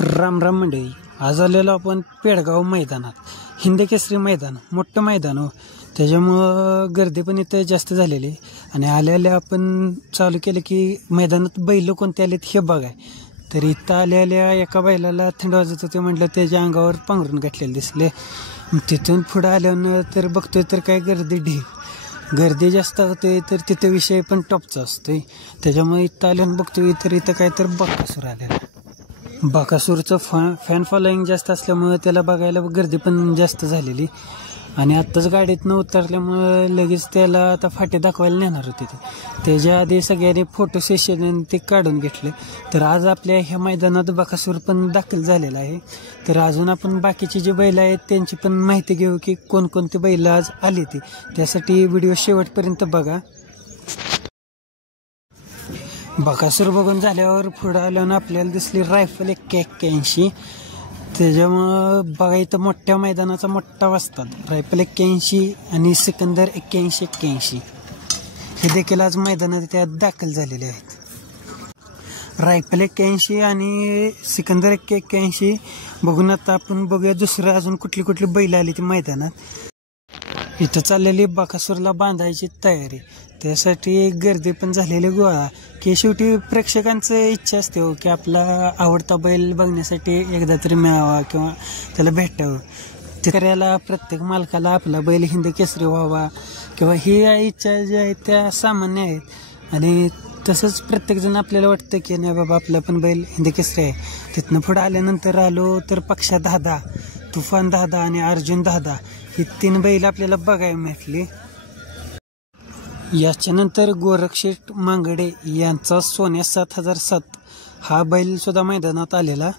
राम राम मंडळी, आज आलेलो आपण पेडगाव मैदानात. हिंदकेसरी मैदान, मोठं मैदान हो. त्याच्यामुळं गर्दी पण इथं जास्त झालेली. आणि आल्या आपण चालू केलं की मैदानात बैल कोणते आलेत हे बघाय. तर इथं आल्या एका बैलाला थंड वाजत होते, म्हटलं त्याच्या अंगावर पांघरून घातलेले दिसले. तिथून पुढं आल्यानं तर बघतोय तर काय गर्दी जास्त होते, तर तिथं विषय पण टॉपचा असतोय. त्याच्यामुळे इथं आल्यानं बघतोय तर इथं काय तर बकासूर आलेला. बकासूरचं फॅन फॉलोईंग जास्त असल्यामुळं त्याला बघायला गर्दी पण जास्त झालेली. आणि आत्ताच गाडीतनं उतरल्यामुळं लगेच त्याला आता फाटे दाखवायला नेणार होते. त्याच्या आधी सगळ्यांनी फोटो सेशन ते काढून घेतले. तर आज आपल्या ह्या मैदानात बकासूर पण दाखल झालेला आहे. तर अजून आपण बाकीचे जे बैल आहेत त्यांची पण माहिती घेऊ की कोणकोणते बैल आज आले ते. त्यासाठी व्हिडिओ शेवटपर्यंत बघा. बकासूर बघून झाल्यावर पुढं आल्यानं आपल्याला दिसली रायफल 81. त्याच्यामुळं बघा इथं मोठ्या मैदानाचा मोठा वाजतात. रायफल 81 आणि सिकंदर 81 हे देखील आज मैदानात त्यात दाखल झालेले आहेत. रायफल 81 आणि सिकंदर 81 बघून आता आपण बघूया दुसरं अजून कुठली बैल आली ती मैदानात. इथं चाललेली बकासूरला बांधायची तयारी. त्यासाठी गर्दी पण झालेली गोळा. की शेवटी प्रेक्षकांचं इच्छा असते हो की आपला आवडता बैल बघण्यासाठी एकदा तरी मिळावा किंवा त्याला भेटावं. ते करायला प्रत्येक मालकाला आपला बैल हिंदकेसरी व्हावा किंवा ही इच्छा ज्या आहेत त्या सामान्य आहेत. आणि तसंच प्रत्येकजण आपल्याला वाटतं की नाही बाबा आपला पण बैल हिंदकेसरी आहे. तिथनं पुढं आल्यानंतर आलो तर पक्षा दादा, तुफान दादा आणि अर्जुन दादा ही 3 बैल आपल्याला बघायला भेटली. याच्यानंतर गोरक्षेठ मांगडे यांचा सोन्या 7007 हा बैल सुद्धा मैदानात आलेला.